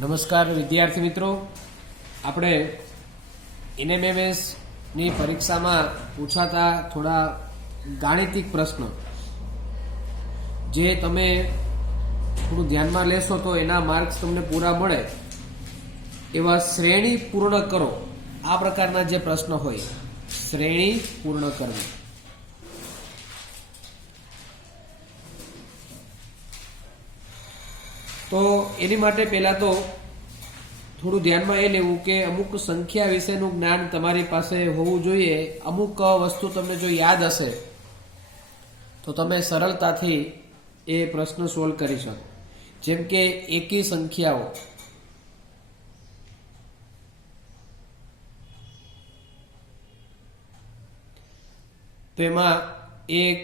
નમસ્કાર વિદ્યાર્થી મિત્રો, આપણે એનએમએમએસ ની પરીક્ષામાં પૂછાતા થોડા ગાણિતિક પ્રશ્નો જે તમે થોડું ધ્યાનમાં લેશો તો એના માર્ક્સ તમને પૂરા મળે એવા શ્રેણી પૂર્ણ કરો આ પ્રકારના જે પ્રશ્નો હોય શ્રેણી પૂર્ણ કરવી. તો એની માટે પહેલા તો થોડું ધ્યાનમાં એ લેવું કે અમુક સંખ્યા વિશેનું જ્ઞાન તમારી પાસે હોવું જોઈએ. અમુક વસ્તુ તમને જો યાદ હશે તો તમે સરળતાથી એ પ્રશ્ન સોલ્વ કરી શકો. જેમ કે એકી સંખ્યાઓ, તો એમાં 1,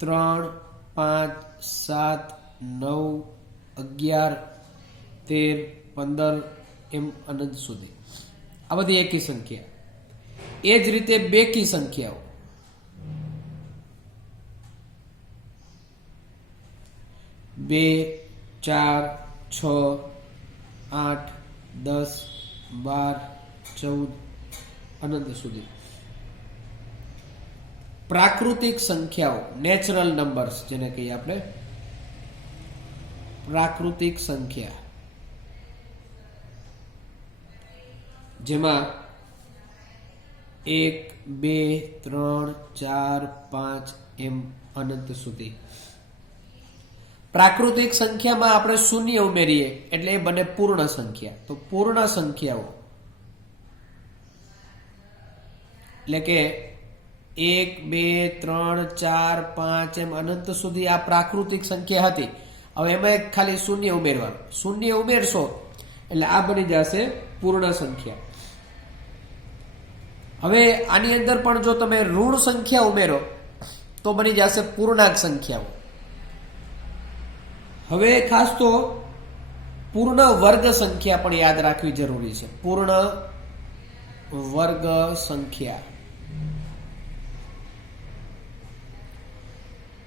3, 5, 7, 9, 11, 13, 15 એમ અનંત સુધી આ બધી એકી સંખ્યા. એ જ રીતે બેકી સંખ્યાઓ, 2, 4, 6, 8, 10, 12, 14 અનંત સુધી. પ્રાકૃતિક સંખ્યાઓ, નેચરલ નંબર્સ જેને કહીએ આપણે, પ્રાકૃતિક સંખ્યા જેમાં 1, 2, 3, 4, 5 એમ અનંત સુધી. પ્રાકૃતિક સંખ્યામાં આપણે શૂન્ય ઉમેરીએ એટલે એ બને પૂર્ણ સંખ્યા. તો પૂર્ણ સંખ્યાઓ એટલે કે 1, 2, 3, 4, 5 એમ અનંત સુધી આ પ્રાકૃતિક સંખ્યા હતી. હવે એમાં ખાલી શૂન્ય ઉમેરવાનું. શૂન્ય ઉમેરશો એટલે આ બની જશે પૂર્ણ સંખ્યા. હવે આની અંદર પણ જો તમે ઋણ સંખ્યા ઉમેરો તો બની જશે પૂર્ણાંક સંખ્યાઓ. હવે ખાસ તો પૂર્ણ વર્ગ સંખ્યા પણ યાદ રાખવી જરૂરી છે. પૂર્ણ વર્ગ સંખ્યા,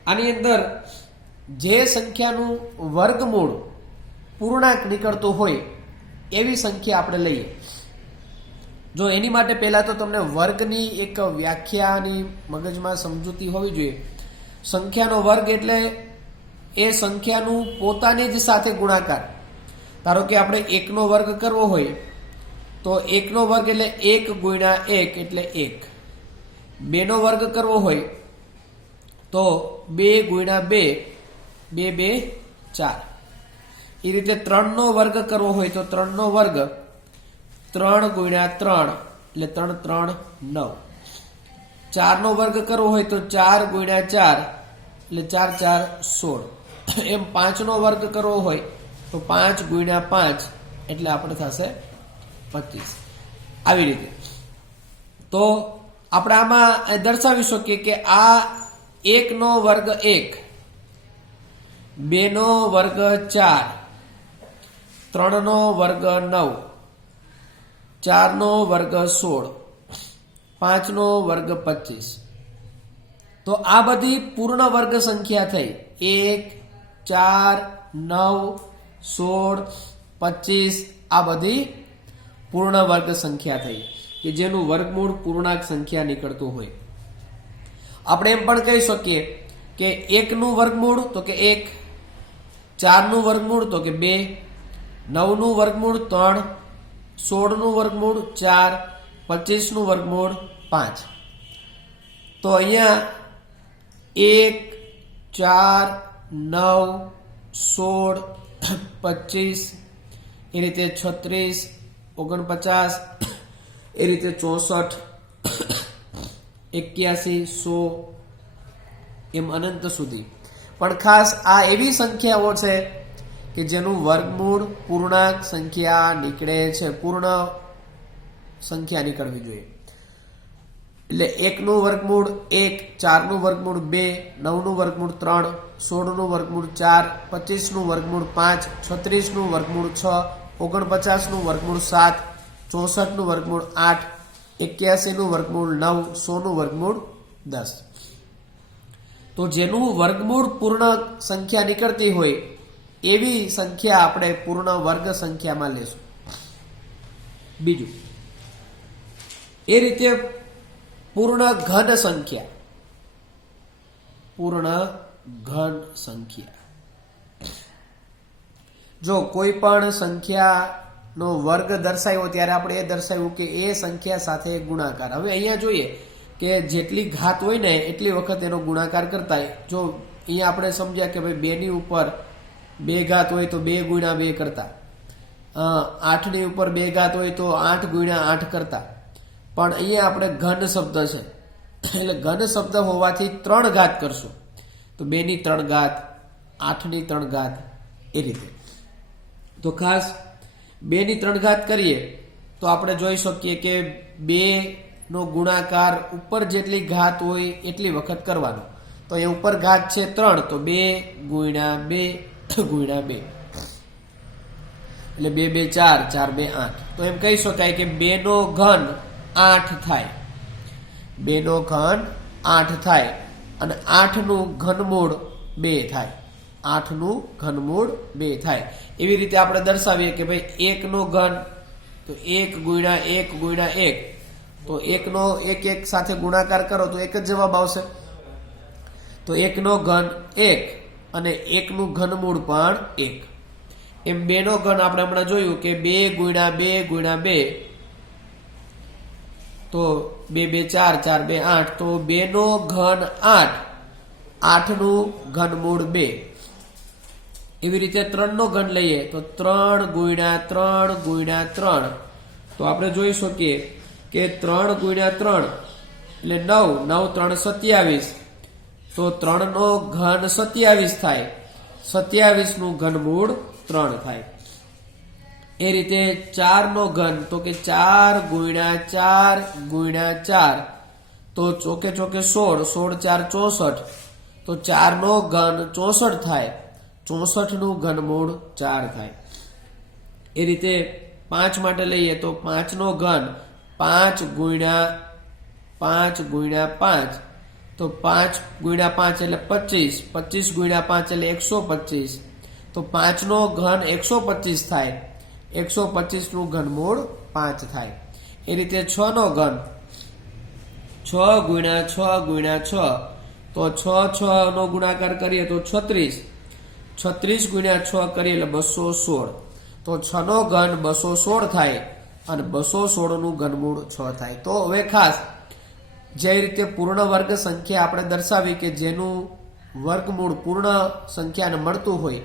આની અંદર જે સંખ્યાનું વર્ગમૂળ પૂર્ણાંક નીકળતું હોય એવી સંખ્યા આપણે લઈએ. જો એની માટે પહેલા તો તમને વર્ગની એક વ્યાખ્યાની મગજમાં સમજૂતી હોવી જોઈએ. સંખ્યાનો વર્ગ એટલે એ સંખ્યાનું પોતાની જ સાથે ગુણાકાર. ધારો કે આપણે 1નો વર્ગ કરવો હોય તો 1નો વર્ગ એટલે 1 ગુણ્યા 1 એટલે 1. 2નો વર્ગ કરવો હોય તો 2 ગુણ્યા 2, 2, 2, 4. એ રીતે 3નો વર્ગ કરવો હોય તો 3નો વર્ગ 3 ગુણ્યા 3 એટલે 3, 3, 9. 4નો વર્ગ કરવો હોય તો 4 ગુણ્યા 4 એટલે 4, 4, 16. એમ 5નો વર્ગ કરવો હોય તો 5 ગુણ્યા 5 એટલે આપણે થશે 25. આવી રીતે તો આપણે આમાં દર્શાવી શકીએ કે આ 1નો વર્ગ 1, 2નો વર્ગ 4, 3નો વર્ગ 9, 4નો વર્ગ 16, 5નો વર્ગ 25. તો આ બધી પૂર્ણ વર્ગ સંખ્યા થઈ. 1, 4, 9, 16, 25 આ બધી પૂર્ણ વર્ગ સંખ્યા થઈ કે જેનું વર્ગમૂળ પૂર્ણાંક સંખ્યા નીકળતું હોય. આપણે એમ પણ કહી શકીએ કે 1નું વર્ગમૂળ તો કે 1, 4નું વર્ગમૂળ તો કે 2, 9નું વર્ગમૂળ 3, 16નું વર્ગમૂળ 4, 25નું વર્ગમૂળ 5. તો અહીંયા 1, 4, 9, 16, 25 એ રીતે 36, 49 એ રીતે 64, 81, 100 એમ અનંત સુધી. પણ ખાસ આ એવી સંખ્યાઓ છે કે જેનું વર્ગમૂળ પૂર્ણાંક સંખ્યા નીકળે છે. પૂર્ણ સંખ્યા નીકળવી જોઈએ. એટલે 1નું વર્ગમૂળ 1, 4નું વર્ગમૂળ 2, 9નું વર્ગમૂળ 3, 16નું વર્ગમૂળ 4, 25નું વર્ગમૂળ 5, 36નું વર્ગમૂળ 6, 49નું વર્ગમૂળ 7, 64નું વર્ગમૂળ 8, 81નું વર્ગમૂળ 9, 100નું વર્ગમૂળ 10. તો જેનું વર્ગમૂળ પૂર્ણ સંખ્યા નીકળતી હોય એવી સંખ્યા આપણે પૂર્ણ વર્ગ સંખ્યામાં લેશું. બીજું, એ રીતે પૂર્ણ ઘન સંખ્યા. પૂર્ણ ઘન સંખ્યા, જો કોઈ પણ સંખ્યાનો વર્ગ દર્શાવ્યો ત્યારે આપણે એ દર્શાવ્યું કે એ સંખ્યા સાથે ગુણાકાર. હવે અહીંયા જોઈએ કે જેટલી ઘાત હોય ને એટલી વખત એનો ગુણાકાર કરતા. જો અહીંયા આપણે સમજ્યા કે ભાઈ 2 ની ઉપર 2 ઘાત હોય તો 2 ગુણ્યા 2 કરતા, 8 ની ઉપર 2 ઘાત હોય તો 8 ગુણ્યા 8 કરતા. પણ અહીંયા આપણે ઘન શબ્દ છે એટલે ઘન શબ્દ હોવાથી 3 ઘાત કરશું તો 2 ની 3 ઘાત, 8 ની 3 ઘાત, એ રીતે. તો ખાસ 2 ની 3 ઘાત કરીએ તો આપણે જોઈ શકીએ કે 2 નો ગુણાકાર ઉપર જેટલી ઘાત હોય એટલી વખત કરવાનો. તો એ ઉપર ઘાત છે 3 તો 2 ગુણ્યા 2 ગુણ્યા 2 એટલે 2 2 4, 4 2 8. તો એમ કહી શકાય કે 2 નો ઘન 8 થાય. 2 નો ઘન 8 થાય અને 8 નું ઘનમૂળ 2 થાય. 8 નું ઘનમૂળ 2 થાય. એવી રીતે આપણે દર્શાવીએ કે ભાઈ 1 નો ઘન તો 1 ગુણ્યા 1 ગુણ્યા 1, તો 1 નો 1 1 સાથે ગુણાકાર કરો તો એક જ જવાબ આવશે. તો 1 નો ઘન 1 અને 1 નું ઘનમૂળ પણ 1. એમ 2 નો ઘન આપણે હમણાં જોયું કે 2 ગુણ્યા 2 ગુણ્યા 2 તો 2 2 4, 4 2 8. તો 2 નો ઘન 8, 8 નું ઘનમૂળ 2. એવી રીતે 3 નો ઘન લઈએ તો 3 ગુણ્યા 3 ગુણ્યા 3. તો આપણે જોઈ શકીએ કે 3 ગુણ્યા 3 એટલે 9, 9 3 27. તો 3 નો ઘન 27 થાય. 27 નું ઘનમૂળ 3 થાય. એ રીતે 4 નો ઘન તો કે 4 ગુણ્યા 4 ગુણ્યા 4 તો ચોકે ચોકે 16, 16 4 64. તો 4 નો ઘન 64 થાય. 64 નું ઘનમૂળ 4 થાય. એ રીતે 5 માટે લઈએ તો 5 નો ઘન 5 ગુણ્યા 5 ગુણ્યા 5. તો 5 ગુણ્યા 5 એટલે 25, 25 ગુણ્યા 5 એટલે 125. તો 5 નો ઘન 125 થાય. 125 નું ઘનમૂળ 5 થાય. એ રીતે 6 નો ઘન 6 ગુણ્યા 6 ગુણ્યા 6. તો 6 નો ગુણાકાર કરીએ તો 36. 36 ગુણ્યા 6 કરીએ એટલે 216. તો 6 નો ઘન 216 થાય અને 216 નું ઘનમૂળ 6 થાય. તો હવે ખાસ જે રીતે પૂર્ણ વર્ગ સંખ્યા આપણે દર્શાવી કે જેનું વર્ગમૂળ પૂર્ણ સંખ્યાને મળતું હોય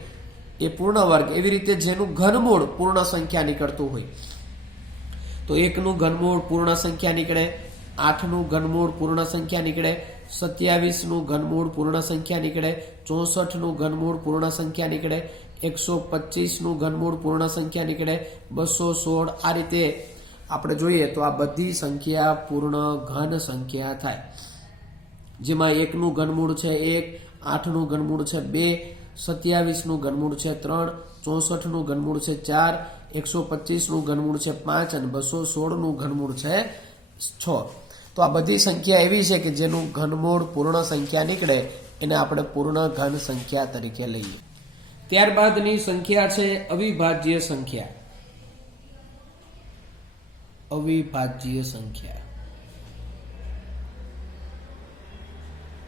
એ પૂર્ણ વર્ગ, એવી રીતે જેનું ઘનમૂળ પૂર્ણ સંખ્યા નીકળતું હોય તો 1 નું ઘનમૂળ પૂર્ણ સંખ્યા નીકળે, 8 નું ઘનમૂળ પૂર્ણ સંખ્યા નીકળે, 27 નું ઘનમૂળ પૂર્ણ સંખ્યા નીકળે, 64 નું ઘનમૂળ પૂર્ણ સંખ્યા નીકળે, 125 નું ઘનમૂળ પૂર્ણ સંખ્યા નીકળે, 216. આ રીતે આપણે જોઈએ તો આ બધી સંખ્યા પૂર્ણ ઘન સંખ્યા થાય. જેમાં 1 નું ઘનમૂળ છે 1, 8 નું ઘનમૂળ છે 2, 27 નું ઘનમૂળ છે 3, 64 નું ઘનમૂળ છે 4, 125 નું ઘનમૂળ છે 5 અને 216 નું ઘનમૂળ છે 6. તો આ બધી સંખ્યા એવી છે કે જેનું ઘનમૂળ પૂર્ણ સંખ્યા નીકળે એને આપણે પૂર્ણ ઘન સંખ્યા તરીકે લઈએ. ત્યારબાદની સંખ્યા છે અવિભાજ્ય સંખ્યા. અવિભાજ્ય સંખ્યા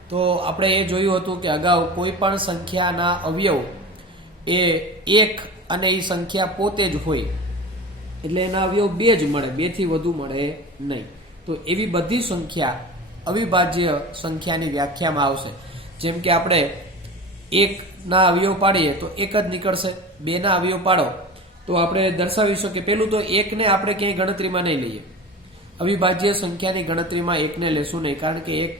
તો આપણે એ જોયું હતું કે અગાઉ કોઈ પણ સંખ્યાના અવયવ એ 1 અને એ સંખ્યા પોતે જ હોય એટલે એના અવયવ 2 જ મળે, 2 થી વધુ મળે નહીં. તો એવી બધી સંખ્યા અવિભાજ્ય સંખ્યાની વ્યાખ્યામાં આવશે. જેમ કે આપણે 1 ના અવયવ પાડીએ તો 1 જ નીકળશે. 2 ના અવયવ પાડો તો આપણે દર્શાવીશું કે પેલું તો 1 ને આપણે ક્યાંય ગણતરીમાં નહીં લઈએ. અવિભાજ્ય સંખ્યાની ગણતરીમાં 1 ને લેશું નહીં, કારણ કે 1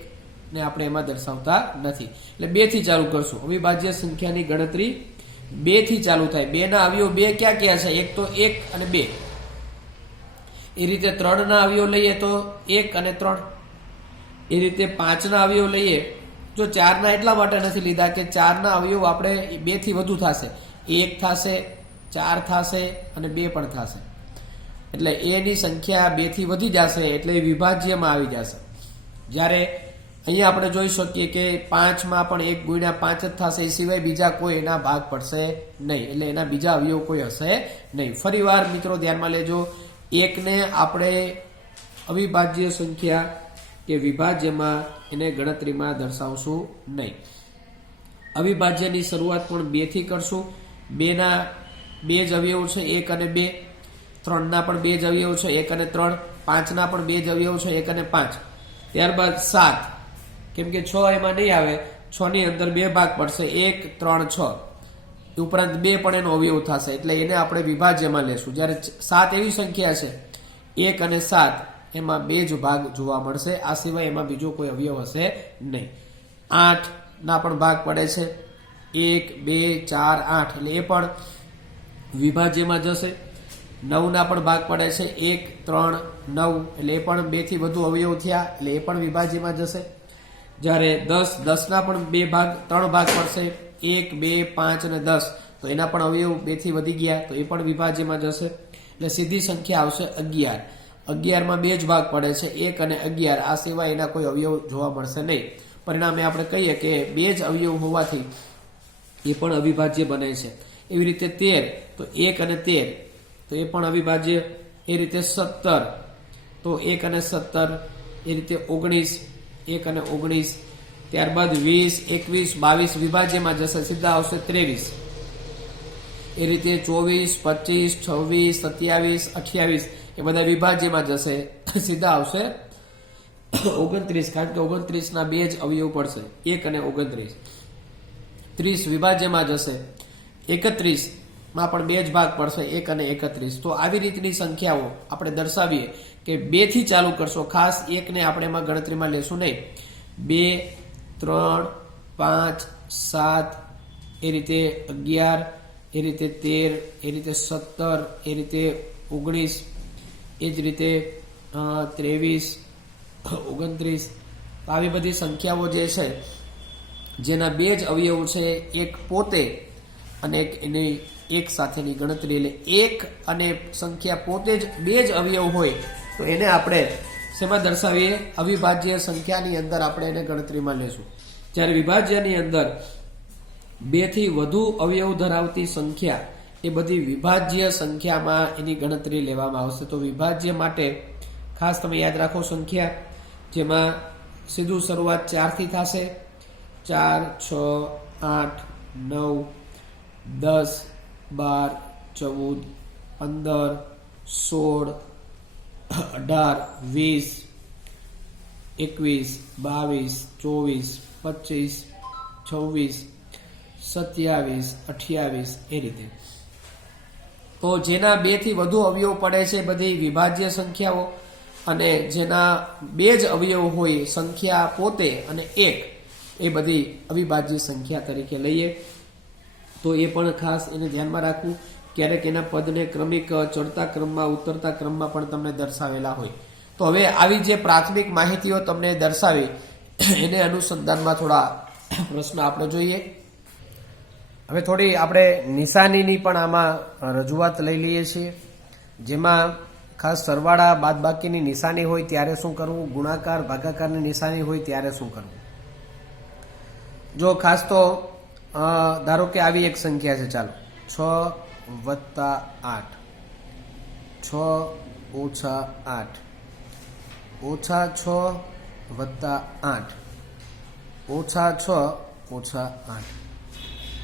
ને આપણે એમાં દર્શાવતા નથી. એટલે 2 થી ચાલુ કરશું. અવિભાજ્ય સંખ્યાની ગણતરી 2 થી ચાલુ થાય. 2 ના અવયવ 2 ક્યાં ક્યાં છે? એક તો 1 અને 2. એ રીતે 3 ના અવયવ લઈએ તો 1 અને 3. એ રીતે 5 ના અવયવ લઈએ, જો 4 ના એટલા માટે નથી લીધા કે 4 ના અવયવ આપણે 2 થી વધુ થશે. 1 થશે, 4 થશે અને 2 પણ થશે. એટલે એની સંખ્યા 2 થી વધી જશે એટલે વિભાજ્યમાં આવી જશે. જ્યારે અહીંયા આપણે જોઈ શકીએ કે 5માં પણ 1 ગુણ્યા 5 જ થશે, એ સિવાય બીજા કોઈ એના ભાગ પડશે નહીં, એટલે એના બીજા અવયવ કોઈ હશે નહીં. ફરી વાર મિત્રો ધ્યાનમાં લેજો, 1ને આપણે અવિભાજ્ય સંખ્યા કે વિભાજ્યમાં એને ગણતરીમાં દર્શાવશું નહીં. અવિભાજ્યની શરૂઆત પણ 2 થી કરશું. 2ના 2 જ અવયવ છે, 1 અને 2. 3ના પણ 2 જ અવયવ છે, 1 અને 3. 5ના પણ 2 જ અવયવ છે, 1 અને 5. ત્યારબાદ 7, કેમ કે 6 એમાં નહીં આવે, 6 ની અંદર 2 ભાગ પડશે, 1, 3, 6. ઉપરાંત 2 પણ એનો અવયવ થશે, એટલે એને આપણે વિભાજ્યમાં લેશું. જ્યારે 7 એવી સંખ્યા છે, 1 અને 7 એમાં 2 જ ભાગ જોવા મળશે, આ સિવાય એમાં બીજો કોઈ અવયવ હશે નહીં. 8 ના પણ ભાગ પડે છે, 1, 2, 4, 8, એટલે એ પણ વિભાજ્યમાં જશે. 9 ના પણ ભાગ પડે છે, 1, 3, 9, એટલે એ પણ 2 થી વધુ અવયવ થયા, એટલે એ પણ વિભાજ્યમાં જશે. જ્યારે 10 ના પણ 3 ભાગ પડશે, 1, 2, 5 અને 10, તો એના પણ અવયવ 2 થી વધી ગયા, તો એ પણ વિભાજ્યમાં જશે. એટલે સીધી સંખ્યા આવશે 11. 11માં 2 જ ભાગ પડે છે, 1 અને 11, આ સિવાય એના કોઈ અવયવ જોવા મળશે નહીં. પરિણામે આપણે કહીએ કે 2 જ અવયવ હોવાથી એ પણ અવિભાજ્ય બને છે. એવી રીતે 13, તો 1 અને 13, તો એ પણ અવિભાજ્ય. એ રીતે 17, તો 1 અને 17. એ રીતે 19, 1 અને 19. ત્યારબાદ 20, 21, 22 વિભાજ્યમાં જશે, સીધા આવશે 23. એ રીતે 24, 25, 26, 27, 28 એ બધા વિભાજ્યમાં જશે, સીધા આવશે 29, કારણ કે 29ના 2 જ અવયવ પડશે, 1 અને 29. 30 વિભાજ્યમાં જશે, 31માં પણ 2 જ ભાગ પડશે, 1 અને 31. તો આવી રીતની સંખ્યાઓ આપણે દર્શાવીએ કે 2 થી ચાલુ કરશો, ખાસ 1ને આપણે એમાં ગણતરીમાં લેશું નહીં. 2, 3, 5, 7, એ રીતે 11, એ રીતે 13, એ રીતે 17, એ રીતે 19, એ જ રીતે 23, 29. આવી બધી સંખ્યાઓ જે છે જેના 2 જ અવયવ છે, એક પોતે અને એક એની એક સાથેની ગણતરી, એટલે 1 અને સંખ્યા પોતે જ 2 જ અવયવ હોય તો એને આપણે શેમાં દર્શાવીએ? અવિભાજ્ય સંખ્યાની અંદર આપણે એને ગણતરીમાં લેશું. જ્યારે વિભાજ્યની અંદર 2 થી વધુ અવયવ ધરાવતી સંખ્યા એ બધી વિભાજ્ય સંખ્યામાં એની ગણતરી લેવામાં આવશે. તો વિભાજ્ય માટે ખાસ તમે યાદ રાખો સંખ્યા, જેમાં સીધું શરૂઆત 4 થી થશે. 4, 6, 8, 9, 10, 12, 14, 15, 16, 18, 20, 21, 22, 24, 25, 26, 27, 28, એ રીતે. તો જેના 2 થી વધુ અવયવ પડે છે બધી વિભાજ્ય સંખ્યાઓ, અને જેના 2 જ અવયવ હોય સંખ્યા પોતે અને 1, એ બધી અવિભાજ્ય સંખ્યા તરીકે લઈએ. તો એ પણ ખાસ એને ધ્યાનમાં રાખવું. ક્યારેક એના પદને ક્રમિક ચડતા ક્રમમાં, ઉતરતા ક્રમમાં પણ તમને દર્શાવેલા હોય. તો હવે આવી જે પ્રાથમિક માહિતીઓ તમને દર્શાવી એને અનુસંધાનમાં થોડા પ્રશ્ન આપણે જોઈએ. હવે થોડી આપણે નિશાનીની પણ આમાં રજૂઆત લઈ લઈએ છીએ, જેમાં ખાસ સરવાળા બાદબાકીની નિશાની હોય ત્યારે શું કરવું, ગુણાકાર ભાગાકારની નિશાની હોય ત્યારે શું કરવું. જો ખાસ તો ધારો કે આવી એક સંખ્યા છે, ચાલો 6 + 8, 6 - 8, -6 + 8, -6 - 8.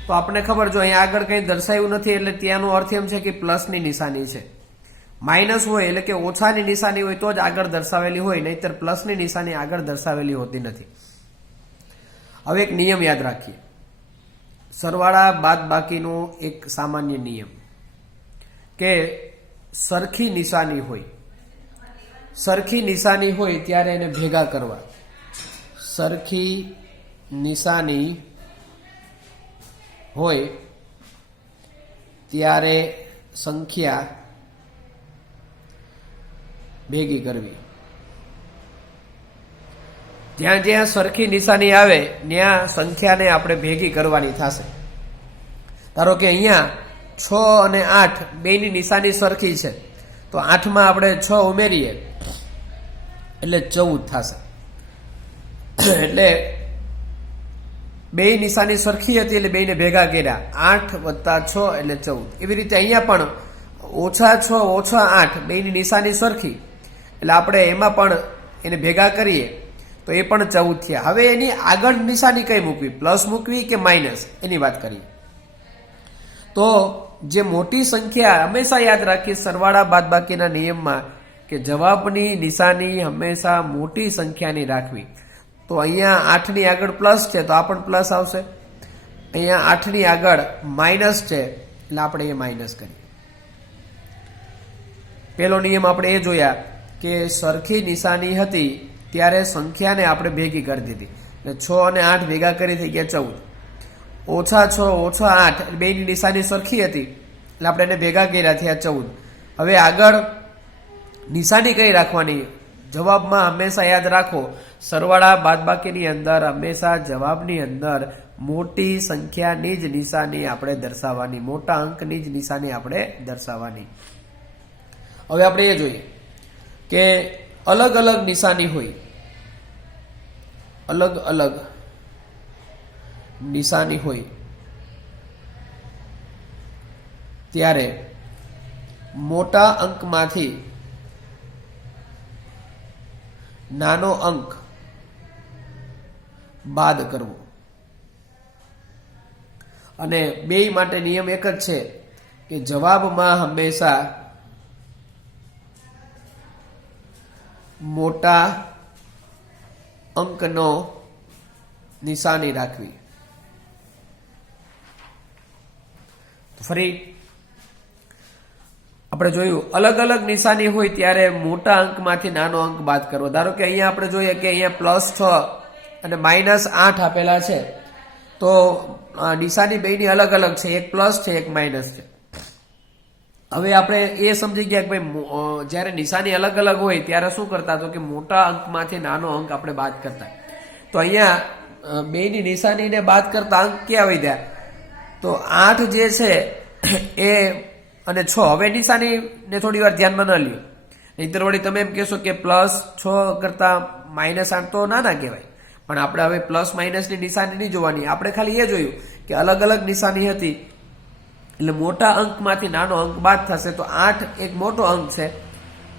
તો આપણને ખબર, જો અહીંયા આગળ કંઈ દર્શાવ્યું નથી એટલે ત્યાંનો અર્થ એમ છે કે પ્લસની નિશાની છે. માઇનસ હોય એટલે કે ઓછાની નિશાની હોય તો જ આગળ દર્શાવેલી હોય, નહીતર પ્લસની નિશાની આગળ દર્શાવેલી હોતી નથી. હવે એક નિયમ યાદ રાખીએ, સરવાળા બાદબાકીનો એક સામાન્ય નિયમ કે સરખી નિશાની હોય, સરખી નિશાની હોય ત્યારે એને ભેગા કરવા. સરખી નિશાની હોય ત્યારે સંખ્યા ભેગી કરવી. જ્યાં જ્યાં સરખી નિશાની આવે ત્યાં સંખ્યાને આપણે ભેગી કરવાની થશે. ધારો કે અહીંયા 6 અને 8 બેની નિશાની સરખી છે, તો 8માં આપણે 6 ઉમેરીએ એટલે 14 થશે. એટલે બે નિશાની સરખી હતી એટલે બેને ભેગા કર્યા, 8 + 6 એટલે 14. એવી રીતે અહીંયા પણ -6 - 8 બેની નિશાની સરખી એટલે આપણે એમાં પણ એને ભેગા કરીએ તો એ પણ 14 થયા. હવે એની આગળ નિશાની કઈ મૂકવી, પ્લસ મૂકવી કે માઇનસ, એની વાત કરીએ. તો જે મોટી સંખ્યા હંમેશા યાદ રાખીએ સરવાળા બાદબાકીના નિયમમાં કે જવાબની નિશાની હંમેશા મોટી સંખ્યાની રાખવી. તો અહીંયા 8 ની આગળ પ્લસ છે તો આ પણ પ્લસ આવશે, અહીંયા 8 ની આગળ માઇનસ છે એટલે આપણે એ માઇનસ કરીએ. પેલો નિયમ આપણે એ જોયા કે સરખી નિશાની હતી ત્યારે સંખ્યાને આપણે ભેગી કરી દીધી એટલે 6 અને 8 ભેગા કરી થઈ ગયા 14. -6 - 8 બેની નિશાની સરખી હતી એટલે આપણે એને ભેગા કર્યા થયા 14. હવે આગળ નિશાની કઈ રાખવાની, જવાબમાં હંમેશા યાદ રાખો સરવાળા બાદબાકીની અંદર હંમેશા જવાબની અંદર મોટી સંખ્યાની જ નિશાની આપણે દર્શાવવાની, મોટા અંકની જ નિશાની આપણે દર્શાવવાની. હવે આપણે એ જોઈએ કે અલગ અલગ નિશાની હોય, અલગ અલગ નિશાની હોય ત્યારે મોટા અંકમાંથી નાનો અંક બાદ કરવો. અને બેય માટે નિયમ એક જ છે કે જવાબમાં હંમેશા મોટા અંકનો નિશાની રાખવી. ફરી આપણે જોયું અલગ અલગ નિશાની હોય ત્યારે મોટા અંકમાંથી નાનો અંક બાદ કરવો. ધારો કે અહીંયા આપણે જોઈએ કે અહીંયા +6 અને -8 આપેલા છે તો નિશાની બેની અલગ અલગ છે, એક પ્લસ છે એક માઇનસ છે. હવે આપણે એ સમજી ગયા કે ભાઈ જ્યારે નિશાની અલગ અલગ હોય ત્યારે શું કરતા, તો કે મોટા અંકમાંથી નાનો અંક આપણે બાદ કરતા. તો અહીંયા બેની નિશાનીને બાદ કરતા અંક ક્યાં વધ્યા, તો 8 જે છે એ અને 6. હવે નિશાનીને થોડી વાર ધ્યાનમાં ન લ્યો, નહીંતર વળી તમે એમ કહેશો કે +6 કરતા -8 તો નાના કહેવાય. પણ આપણે હવે પ્લસ માઇનસની નિશાની નહીં જોવાની, આપણે ખાલી એ જોયું કે અલગ અલગ નિશાની હતી એટલે મોટા અંકમાંથી નાનો અંક બાદ થશે. તો 8 એક મોટો અંક છે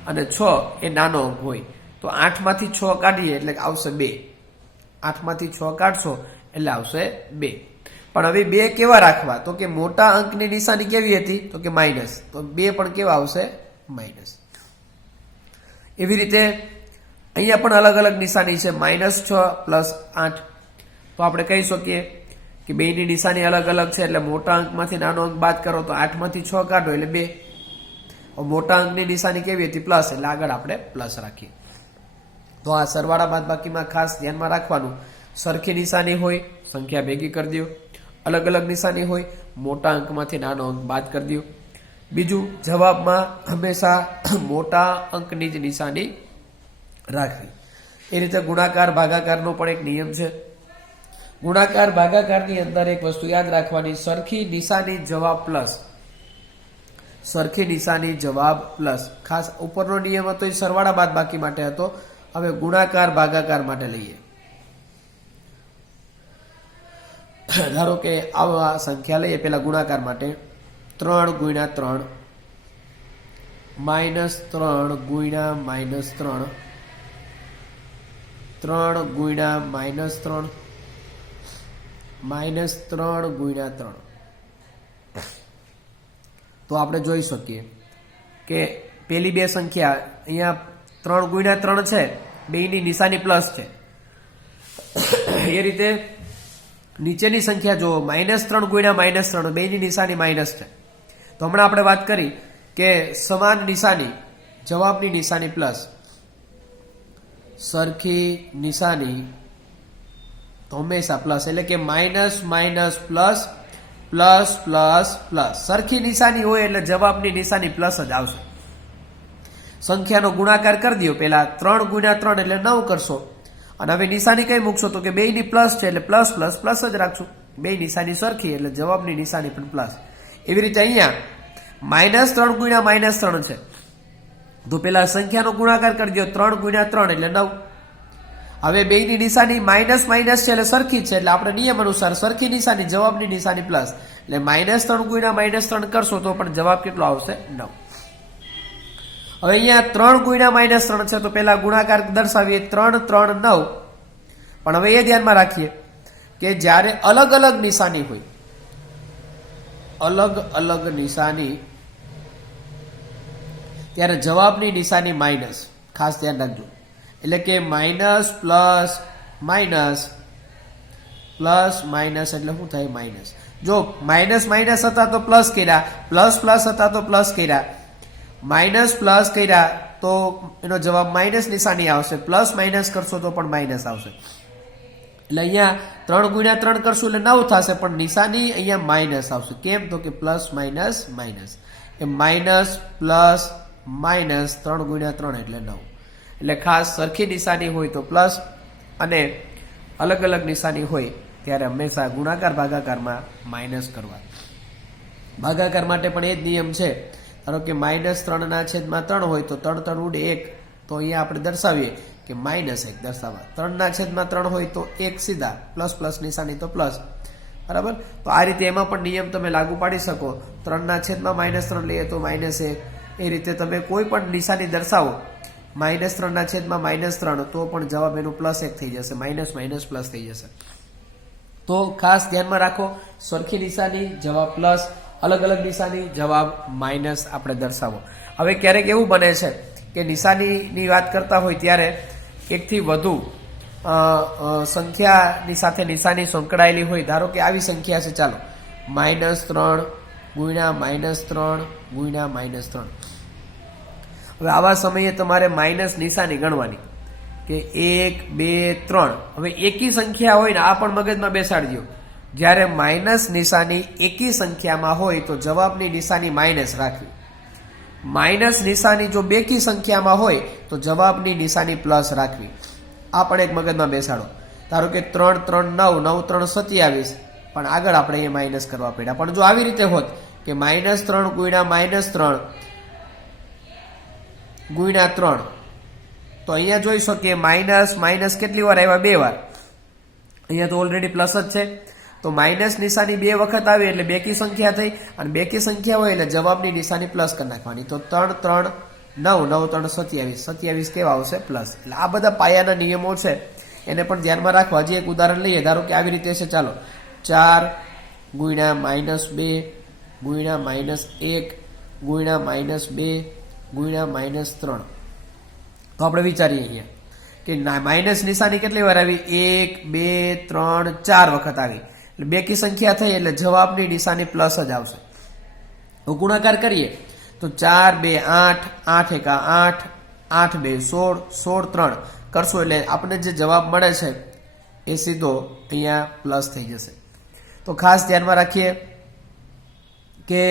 અને 6 એ નાનો અંક હોય. તો 8 માંથી 6 કાઢીએ એટલે આવશે 2. 8 માંથી 6 કાઢશો એટલે આવશે 2. પણ હવે 2 કેવા રાખવા, તો કે મોટા અંકની નિશાની કેવી હતી, તો કે માઇનસ. તો 2 પણ કેવા આવશે, માઇનસ. એવી રીતે અહીંયા પણ અલગ અલગ નિશાની છે, -6 + 8. તો આપણે કહી શકીએ કે બેની નિશાની અલગ અલગ છે એટલે મોટા અંકમાંથી નાનો અંક બાદ કરો તો 8 માંથી 6 કાઢો એટલે 2. મોટા અંકની નિશાની કેવી હતી, પ્લસ, એટલે આગળ આપણે પ્લસ રાખીએ. તો આ સરવાળા બાદબાકીમાં ખાસ ધ્યાનમાં રાખવાનું, સરખી નિશાની હોય સંખ્યા ભેગી કરી દો, અલગ અલગ નિશાની હોય મોટા અંકમાંથી નાનો અંક બાદ કરી દો. બીજું, જવાબમાં હંમેશા મોટા અંકની જ નિશાની રાખવી. એ રીતે ગુણાકાર ભાગાકારનો પણ એક નિયમ છે. ગુણાકાર ભાગાકારની અંદર એક વસ્તુ યાદ રાખવાની, સરખી નિશાની જવાબ પ્લસ, સરખી નિશાની જવાબ પ્લસ. ખાસ ઉપરનો નિયમ હતો એ સરવાળા બાદબાકી માટે હતો, હવે ગુણાકાર ભાગાકાર માટે લઈએ. ધારો કે આવા સંખ્યા લઈએ, પેલા ગુણાકાર માટે 3 × 3 -3 × -3 3 × -3 -3 × 3. તો આપણે જોઈ શકીએ કે પેલી બે સંખ્યા અહીંયા 3 × 3 છે, બેની નિશાની પ્લસ છે. એ રીતે નીચેની સંખ્યા જો -3 × -3 બેની નિશાની માઇનસ છે. તો હમણાં આપણે વાત કરી કે સમાન નિશાની જવાબની નિશાની પ્લસ, સરખી નિશાની તો હંમેશા પ્લસ, એટલે કે minus minus plus plus plus plus. સરખી નિશાની હોય એટલે જવાબની નિશાની પ્લસ જ આવશે. સંખ્યાનો ગુણાકાર કરી દો, પેલા 3 × 3 એટલે 9 કરશો અને હવે નિશાની કઈ મૂકશો, તો કે બેની પ્લસ છે એટલે પ્લસ પ્લસ પ્લસ જ રાખશું. બે નિશાની સરખી એટલે જવાબની નિશાની પણ પ્લસ. એવી રીતે અહીંયા -3 × -3 છે તો પેલા સંખ્યાનો ગુણાકાર કરી દો, 3 × 3 એટલે 9. હવે બેયની નિશાની માઇનસ માઇનસ છે એટલે સરખી જ છે, એટલે આપણે નિયમ અનુસાર સરખી નિશાની, જવાબની નિશાની પ્લસ, એટલે -3 ગુણ્યા -3 કરશો તો પણ જવાબ કેટલો આવશે? 9. હવે અહીંયા 3 ગુણ્યા -3 છે, તો પેલા ગુણાકાર દર્શાવીએ 3 3 9. પણ હવે એ ધ્યાનમાં રાખીએ કે જ્યારે અલગ અલગ નિશાની હોય, અલગ અલગ નિશાની, ત્યારે જવાબની નિશાની માઇનસ, ખાસ ધ્યાન રાખજો. એટલે કે minus plus minus plus minus એટલે શું થાય? માઇનસ. જો માઇનસ માઇનસ હતા તો પ્લસ કર્યા, પ્લસ પ્લસ હતા તો પ્લસ કર્યા, માઇનસ પ્લસ કર્યા તો એનો જવાબ માઇનસ નિશાની આવશે, પ્લસ માઇનસ કરશો તો પણ માઇનસ આવશે. એટલે અહીંયા 3 ગુણ્યા 3 કરશું એટલે 9 થશે, પણ નિશાની અહીંયા માઇનસ આવશે. કેમ? તો કે પ્લસ માઇનસ માઇનસ, એ માઇનસ પ્લસ માઇનસ 3 ગુણ્યા 3 એટલે 9. એટલે ખાસ સરખી નિશાની હોય તો પ્લસ, અને અલગ અલગ નિશાની હોય ત્યારે હંમેશા ગુણાકાર ભાગાકારમાં માઇનસ કરવા. ભાગાકાર માટે પણ એ જ નિયમ છે. ધારો કે -3/3 હોય તો 3 3 ઉડે 1, તો અહીંયા આપણે દર્શાવીએ કે -1 દર્શાવવા. 3/3 હોય તો 1 સીધા, પ્લસ પ્લસ નિશાની તો પ્લસ, બરાબર. તો આ રીતે એમાં પણ નિયમ તમે લાગુ પાડી શકો. 3/-3 લઈએ તો -1, એ રીતે તમે કોઈ પણ નિશાની દર્શાવો -3/-3 તો પણ જવાબ એનું +1 થઈ જશે, માઇનસ માઇનસ પ્લસ થઈ જશે. તો ખાસ ધ્યાનમાં રાખો, સરખી નિશાની જવાબ પ્લસ, અલગ અલગ નિશાની જવાબ માઇનસ આપણે દર્શાવો. હવે ક્યારેક એવું બને છે કે નિશાનીની વાત કરતા હોય ત્યારે એકથી વધુ સંખ્યાની સાથે નિશાની સંકળાયેલી હોય. ધારો કે આવી સંખ્યા છે, ચાલો -3 ગુણ્યા -3 ગુણ્યા -3. હવે આવા સમયે તમારે માઇનસ નિશાની ગણવાની કે 1 2 3. હવે એકી સંખ્યા હોય ને, આ પણ મગજમાં બેસાડજો. જ્યારે માઇનસ નિશાની એકી સંખ્યામાં હોય તો જવાબની નિશાની માઇનસ રાખવી. માઇનસ નિશાની જો બેકી સંખ્યામાં હોય તો જવાબની નિશાની પ્લસ રાખવી. આ પણ એક મગજમાં બેસાડો. ધારો કે 3 3 9, 9 3 27, પણ આગળ આપણે એ માઇનસ કરવા પડ્યા. પણ જો આવી રીતે હોત કે -3 ગુણ્યા -3 ગુણ્યા 3, તો અહીંયા જોઈ શકીએ માઇનસ માઇનસ કેટલી વાર આવ્યા? 2 વાર. અહીંયા તો ઓલરેડી પ્લસ જ છે, તો માઇનસ નિશાની 2 વખત આવી એટલે બેકી સંખ્યા થઈ, અને બેકી સંખ્યા હોય એટલે જવાબની નિશાની પ્લસ કરી નાખવાની. તો 3 3 9, 9 3 27, 27 કેવા આવશે? પ્લસ. એટલે આ બધા પાયાના નિયમો છે, એને પણ ધ્યાનમાં રાખવા. હજી એક ઉદાહરણ લઈએ. ધારો કે આવી રીતે છે, ચાલો 4 ગુણ્યા -2 ગુણ્યા -1 ગુણ્યા -2 ગુણ્યા -3. તો આપણે વિચારીએ અહીંયા કે માઇનસ નિશાની કેટલી વાર આવી? 1 2 3 4 વખત આવી, એટલે બેકી સંખ્યા થઈ એટલે જવાબની નિશાની પ્લસ જ આવશે. ગુણાકાર કરીએ તો 4 2 8, 8 1 8, 8 2 16, 16 3 કરશો એટલે આપણે જે જવાબ મળે છે એ સીધો અહીંયા પ્લસ થઈ જશે. તો ખાસ ધ્યાનમાં રાખીએ કે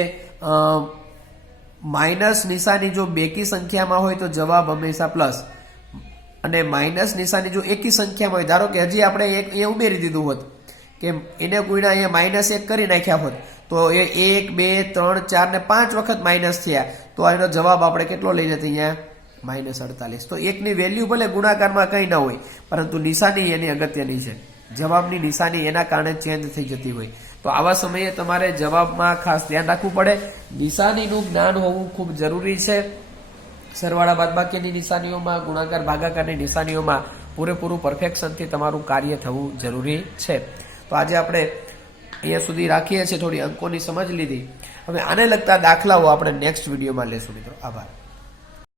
માઇનસ નિશાની જો બેકી સંખ્યામાં હોય તો જવાબ હંમેશા પ્લસ, અને માઇનસ નિશાની જો એકી સંખ્યામાં હોય, ધારો કે હજી આપણે એક એ ઉમેરી દીધું હોત કે એને ગુણ્યા અહીંયા -1 કરી નાખ્યા હોત તો એ 1 2 3 4 ને 5 વખત માઇનસ થયા, તો એનો જવાબ આપણે કેટલો લઈ જતો? અહીંયા -48. તો એકની વેલ્યુ ભલે ગુણાકારમાં કંઈ ન હોય, પરંતુ નિશાની એની અગત્યની છે. જવાબની નિશાની એના કારણે ચેન્જ થઈ જતી હોય. તો આવા સમયે તમારે જવાબમાં ખાસ ધ્યાન રાખવું પડે. નિશાનીનું જ્ઞાન હોવું ખૂબ જરૂરી છે. સરવાળા બાદબાકીની નિશાનીઓમાં, ગુણાકાર ભાગાકારની નિશાનીઓમાં પૂરેપૂરું પરફેક્શનથી તમારું કાર્ય થવું જરૂરી છે. તો આજે આપણે અહીંયા સુધી રાખીએ છીએ. થોડી અંકોની સમજ લીધી. હવે આને લગતા દાખલાઓ આપણે નેક્સ્ટ વિડીયોમાં લેશું મિત્રો. આભાર.